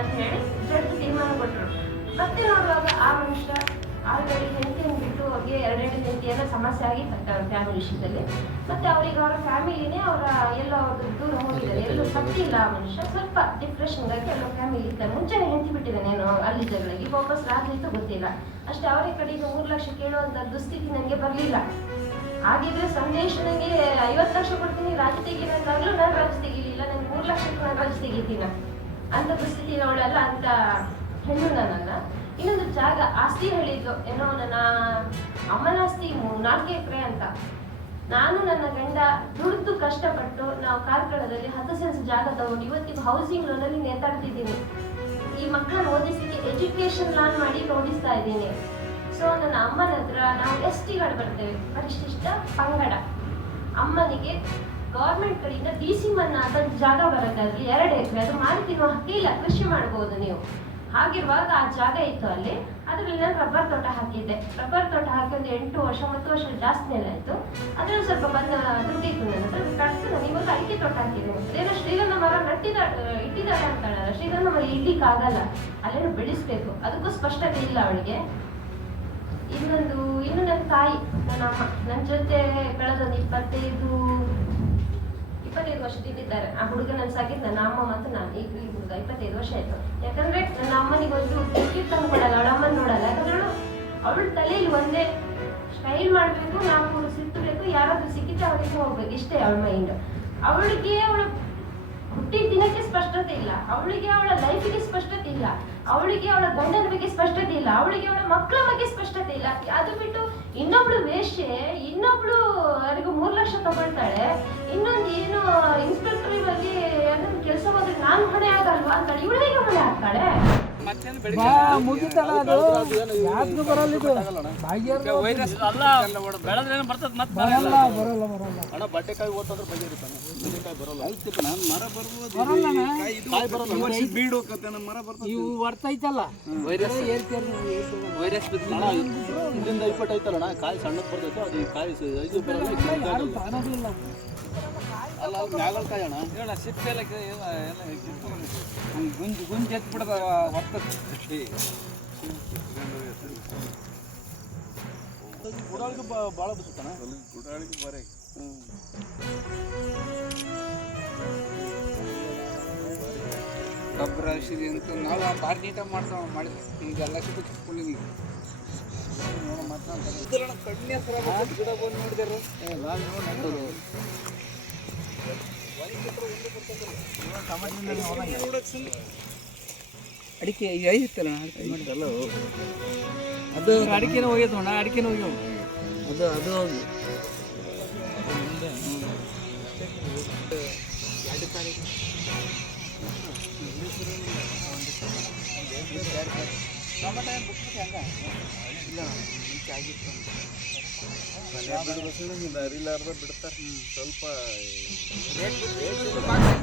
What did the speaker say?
ಅಂತ ಹೇಳಿ ಜಡ್ಜ್ ತೀರ್ಮಾನ ಕೊಟ್ಟರು. ಮತ್ತೆ ನೋಡುವಾಗ ಆ ಮನುಷ್ಯ ಆಲ್ರೆಡಿ ಹೆಂಡತಿಯನ್ನು ಬಿಟ್ಟು ಅವ್ರಿಗೆ ಎರಡೆರಡು ಹೆಂಡತಿಯೆಲ್ಲ ಸಮಸ್ಯೆ ಆಗಿತ್ತು ಅವ್ರ ಫ್ಯಾಮಿಲಿ ವಿಷಯದಲ್ಲಿ. ಮತ್ತೆ ಅವ್ರಿಗೆ ಅವರ ಫ್ಯಾಮಿಲಿನೇ ಅವರ ಎಲ್ಲೋ ದೂರ ಹೋಗಿದ್ದಾರೆ, ಎಲ್ಲೂ ಸತ್ತಿಲ್ಲ ಆ ಮನುಷ್ಯ. ಸ್ವಲ್ಪ ಡಿಪ್ರೆಷನ್ಗಾಗಿ ಎಲ್ಲ ಫ್ಯಾಮಿಲಿ ಇದ್ದಾರೆ. ಮುಂಚೆನೆ ಹೆಂಡತಿ ಬಿಟ್ಟಿದ್ದಾನೆ ಏನೋ ಅಲ್ಲಿ ಜಗಳಾಗಿ ವಾಪಸ್ ರಾಜ್ಯತ್ತು ಗೊತ್ತಿಲ್ಲ ಅಷ್ಟೇ. ಅವರೇ ಕಡೆಗೆ 3 ಲಕ್ಷ ಕೇಳುವಂಥ ದುಸ್ಥಿತಿ ನನಗೆ ಬರಲಿಲ್ಲ. ಹಾಗಿದ್ರೆ ಸಂದೇಶ ನನಗೆ 50 ಲಕ್ಷ ಕೊಡ್ತೀನಿ ರಾಜ್ಯ ತೆಗೀನಾಗಲೂ ನಾನು ರಾಜ್ಯ ತೆಗೀಲಿಲ್ಲ, ನನಗೆ 3 ಲಕ್ಷಕ್ಕೆ ನಾನು ರಾಜ್ಯ ತೆಗಿತೀನ ಅಂತ ದುಸ್ಥಿತಿ ಅವಳಲ್ಲ ಅಂತ ಹೆಣ್ಣು ನಾನಲ್ಲ. ಇನ್ನೊಂದು ಜಾಗ ಆಸ್ತಿ ಹೇಳಿದ್ದು ಏನೋ ನನ್ನ ಅಮ್ಮನ ಆಸ್ತಿ 4 ಎಕರೆ ಅಂತ. ನಾನು ನನ್ನ ಗಂಡ ದುಡಿದು ಕಷ್ಟಪಟ್ಟು ನಾವು ಕಾರ್ಕಳದಲ್ಲಿ 10 ಸೆನ್ಸ್ ಜಾಗ ತಗೊಂಡು ಇವತ್ತಿಗೆ ಹೌಸಿಂಗ್ ಲೋನಲ್ಲಿ ನೇತಾಡ್ತಿದ್ದೀನಿ. ಈ ಮಕ್ಕಳನ್ನ ಓದಿಸಲಿಕ್ಕೆ ಎಜುಕೇಶನ್ ಲಾನ್ ಮಾಡಿ ಓದಿಸ್ತಾ ಇದ್ದೀನಿ. ಸೊ ನನ್ನ ಅಮ್ಮನ ಹತ್ರ ನಾವು STಗಳು ಬರ್ತೇವೆ, ಪರಿಶಿಷ್ಟ ಪಂಗಡ. ಅಮ್ಮನಿಗೆ ಗೌರ್ಮೆಂಟ್ ಕಡೆಯಿಂದ DC ಮನ್ನಾ ಅಂತ ಜಾಗ ಬರೋದಾದ್ರೆ 2 ಎಕರೆ ಅದು ಮಾರಿ ತಿನ್ನುವ ಹಕ್ಕಿಲ್ಲ, ಕೃಷಿ ಮಾಡ್ಬೋದು ನೀವು. ಹಾಗಿರುವಾಗ ಆ ಜಾಗ ಇತ್ತು ಅಲ್ಲಿ, ಅದರಲ್ಲಿ ನಾನು ರಬ್ಬರ್ ತೋಟ ಹಾಕಿದ್ದೆ. ರಬ್ಬರ್ ತೋಟ ಹಾಕಿ ಒಂದು 8 ವರ್ಷ 10 ವರ್ಷ ಜಾಸ್ತಿನೇ ಆಯಿತು. ಅದರಲ್ಲಿ ಸ್ವಲ್ಪ ಬಂದ ದುಡ್ಡಿತ್ತು ನನ್ನ ಹತ್ರ, ಕಳಿಸಿ ನಾನು ಇವಾಗ ಅಡಿಕೆ ತೋಟ ಹಾಕಿದ್ದೇನೆ. ಏನೋ ಶ್ರೀಗಂಧ ಮರ ಇಟ್ಟಿದ್ದಾಳೆ ಅಂತಾಳೆ. ಶ್ರೀಗಂಧ ಮರ ಇಡ್ಲಿಕ್ಕಾಗಲ್ಲ, ಅಲ್ಲೇನು ಬೆಳೆಸ್ಬೇಕು, ಅದಕ್ಕೂ ಸ್ಪಷ್ಟತೆ ಇಲ್ಲ ಅವಳಿಗೆ. ಇನ್ನು ನನ್ನ ತಾಯಿ, ನನ್ನ ಅಮ್ಮ ನನ್ನ ಜೊತೆ ಕಳೆದೊಂದು 25 ವರ್ಷದಿದ್ದಾರೆ. ಆ ಹುಡುಗ ನನ್ನ ಸಾಕಿದ್ದು ನನ್ನ ಅಮ್ಮ ಮತ್ತು ನಾನು. ಈಗ ಈ ಹುಡುಗ 25 ವರ್ಷ ಆಯ್ತು. ಯಾಕಂದ್ರೆ ನನ್ನ ಅಮ್ಮನಿಗೆ ಒಂದು ಗಿಫ್ಟ್ ತಂದು ಕೊಡಲ್ಲ, ಅವಳ ಅಮ್ಮನ ನೋಡಲ್ಲ. ಯಾಕಂದ್ರೆ ಅವಳ ತಲೆಯಲ್ಲಿ ಒಂದೇ ಸ್ಟೈಲ್ ಮಾಡಬೇಕು, 4 ಸಿಕ್ಕಬೇಕು, ಯಾರಾದ್ರೂ ಸಿಕ್ಕಿದ್ರೆ ಅವಳಿಗೆ ಹೋಗ್ಬೇಕು, ಇಷ್ಟೇ ಅವಳ ಮೈಂಡ್. ಅವಳಿಗೆ ಅವಳ ಹುಟ್ಟಿದ ದಿನಕ್ಕೆ ಸ್ಪಷ್ಟತೆ ಇಲ್ಲ, ಅವಳಿಗೆ ಅವಳ ಲೈಫಿಗೆ ಸ್ಪಷ್ಟತೆ ಇಲ್ಲ, ಅವಳಿಗೆ ಅವಳ ಗಂಡನ ಬಗ್ಗೆ ಸ್ಪಷ್ಟತೆ ಇಲ್ಲ, ಅವಳಿಗೆ ಅವಳ ಮಕ್ಕಳ ಬಗ್ಗೆ ಸ್ಪಷ್ಟತೆ ಇಲ್ಲ. ಅದು ಬಿಟ್ಟು ಇನ್ನೊಬ್ಳು ವೇಶ್ಯೆ, ಇನ್ನೊಬ್ಳು ಅವರಿಗೂ 3 ಲಕ್ಷ ತಗೊಳ್ತಾಳೆ, ಇನ್ನೊಂದು ಏನು ಇನ್ಸ್ಪೆಕ್ಟರ್ ಬಗ್ಗೆ ಅದನ್ನು ಕೆಲಸ ಹೋದ್ರೆ ನಾನು ಹೊಣೆ ಆಗಲ್ವಾ ಅಂತ ಇವಳು ಹೇಗೆ ಹೊಣೆ ಆಗ್ತಾಳೆ? ಮುಗಿತಲ್ಲ ಅದು ಯಾವ್ದು ಬರಲ್ಲ, ಇದು ಬರಲ್ಲ. ಬಟ್ಟೆಕಾಯಿ ಓದ್ತಂದ್ರೆ ಬಗ್ಗೆ ಇರ್ತಾನೆ, ಬಟ್ಟೆಕಾಯಿ ಬರಲ್ಲ. ಇವು ಬರ್ತೈತಲ್ಲ ವೈರಸ್ ಇಲ್ಲಿಂದ 20 ಐತಲ್ಲಣ್ಣ, ಕಾಯಿ ಸಣ್ಣಕ್ಕೆ ಬರ್ತೈತೆ, ಅದು ಕಾಯಿ ಇದು ಬರಲ್ಲ. ಅಲ್ಲ ಅದು ಮ್ಯಾಗಲ್ಕಾಯಿ ಅಣ್ಣ, ಹೇಳ ಸಿಪ್ಪೆಲ್ಲ ಗುಂಜು ಎತ್ತು ಬಿಡದ ಹೊರ್ತದೆ. ಗುಡಾಳಿಗೆ ಭಾಳ ಬರ್ತೈತಣ್ಣ, ಗುಡಾಳಿಗೆ ಬರೀ ಗೊಬ್ಬರ ಔಷಧಿ ಅಂತ ನಾವು ಭಾರಿ ನೀಟಾಗಿ ಮಾಡಿದ್ವಿ. ಈಗೆಲ್ಲ ಸಿಕ್ಕೊಂಡಿದ್ದೀವಿ. ಕಣ್ಣೆ ಸರ ಗಿಡ ಬಂದು ನೋಡಿದಾರೆ. ಅಡಿಕೆ ಐತಲ್ಲ ಅದು ಅಡಿಕೆನ ಹೋಗ್ಯದ ನೋಡ, ಅಡಿಕೆನ ಹೋಗ್ಯವ ಅದು ಅದು ಟೊಮೆಟೊ ಬಿಟ್ಬಿಟ್ಟು ಹಂಗ ಇಲ್ಲ ಮುಂಚೆ ಆಗಿತ್ತು ಬಿಡ್ತಾರೆ ಸ್ವಲ್ಪ